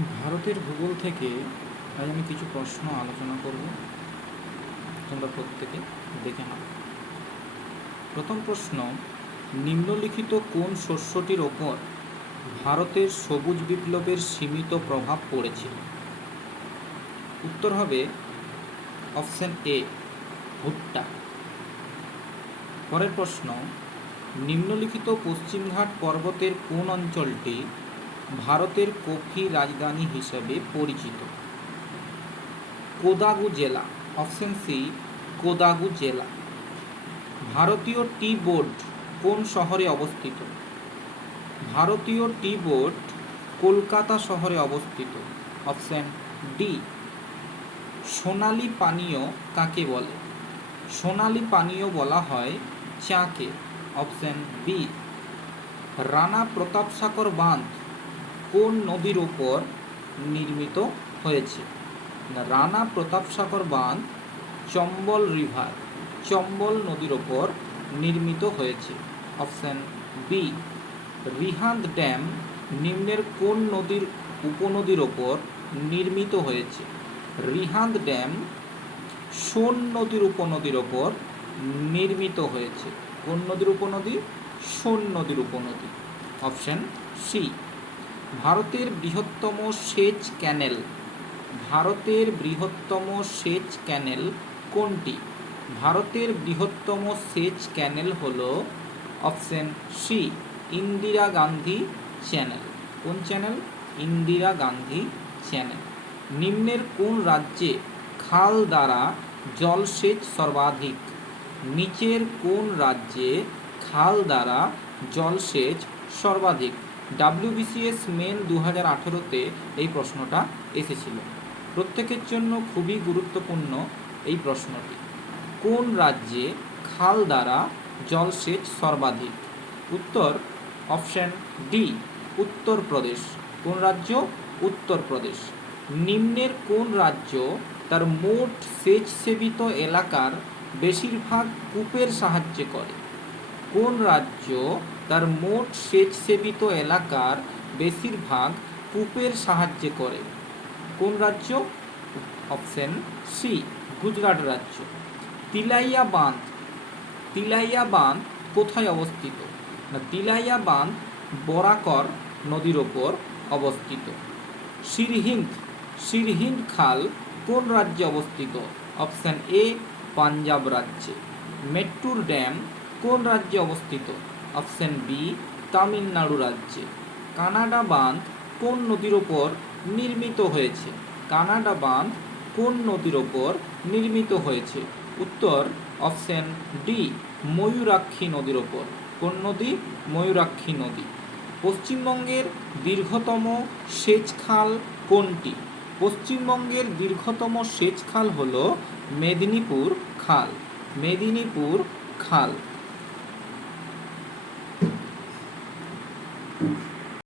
ভারতের ভূগোল থেকে আজ আমি কিছু প্রশ্ন আলোচনা করব, তোমরা প্রত্যেকে দেখে নাও। প্রথম প্রশ্ন, নিম্নলিখিত কোন শস্যটির ওপর ভারতের সবুজ বিপ্লবের সীমিত প্রভাব পড়েছিল? উত্তর হবে অপশন এ, ভুট্টা। পরের প্রশ্ন, নিম্নলিখিত পশ্চিমঘাট পর্বতের কোন অঞ্চলটি ভারতের কফি রাজধানী হিসেবে পরিচিত? কোদাগু জেলা। অপশন সি, কোদাগু জেলা। ভারতীয় টি বোর্ড কোন শহরে অবস্থিত? ভারতীয় টি বোর্ড কলকাতা শহরে অবস্থিত। Option D. সোনালী পানীয় কাকে বলে? সোনালী পানীয় বলা হয় চাকে। Option B. রানা প্রতাপ সাগর বাঁধ কোন নদীর ওপর নির্মিত হয়েছে? রানা প্রতাপ সাগর বাঁধ চম্বল রিভার, চম্বল নদীর ওপর নির্মিত হয়েছে। Option B. রিহান্দ ড্যাম নিম্নের কোন নদীর উপনদীর ওপর নির্মিত হয়েছে? রিহান্দ ড্যাম সোন নদীর উপনদীর ওপর নির্মিত হয়েছে। কোন নদীর উপনদী? সোন নদীর উপনদী। Option C. ভারতের বৃহত্তম সেচ ক্যানেল, ভারতের বৃহত্তম সেচ ক্যানেল কোনটি? ভারতের বৃহত্তম সেচ ক্যানেল হল option C, Indira Gandhi channel. কোন চ্যানেল? ইন্দিরা গান্ধী চ্যানেল। নিম্নের কোন রাজ্যে খাল দ্বারা জলসেচ সর্বাধিক? নিচের কোন রাজ্যে খাল দ্বারা জলসেচ সর্বাধিক? WBCS মেন 2018-তে এই প্রশ্নটা এসেছিল। প্রত্যেকের জন্য খুবই গুরুত্বপূর্ণ এই প্রশ্নটি। কোন রাজ্যে খাল দ্বারা জলসেচ সর্বাধিক? উত্তর অপশন ডি, উত্তরপ্রদেশ। কোন রাজ্য? উত্তরপ্রদেশ। নিম্নের কোন রাজ্য তার মোট সেচ সেবিত এলাকার বেশিরভাগ কূপের সাহায্যে করে? কোন রাজ্য তার মোট সেচ সেবিত এলাকার বেশিরভাগ কূপের সাহায্যে করে? কোন রাজ্য? অপশন সি, গুজরাট রাজ্য। তিলাইয়া বাঁধ, তিলাইয়া বাঁধ কোথায় অবস্থিত? না, তিলাইয়া বাঁধ বরাকর নদীর ওপর অবস্থিত। সিরহিন্দ, সিরহিন্দ খাল কোন রাজ্যে অবস্থিত? অপশন এ, পাঞ্জাব রাজ্যে। মেট্টুর ড্যাম কোন রাজ্যে অবস্থিত? অপশন বি, তামিলনাড়ু রাজ্যে। কানাডা বাঁধ কোন নদীর ওপর নির্মিত হয়েছে? কানাডা বাঁধ কোন নদীর ওপর নির্মিত হয়েছে? উত্তর অপশন ডি, ময়ূরাক্ষী নদীর ওপর। কোন নদী? ময়ূরাক্ষী নদী। পশ্চিমবঙ্গের দীর্ঘতম সেচ খাল কোনটি? পশ্চিমবঙ্গের দীর্ঘতম সেচ খাল হল মেদিনীপুর খাল। মেদিনীপুর খাল।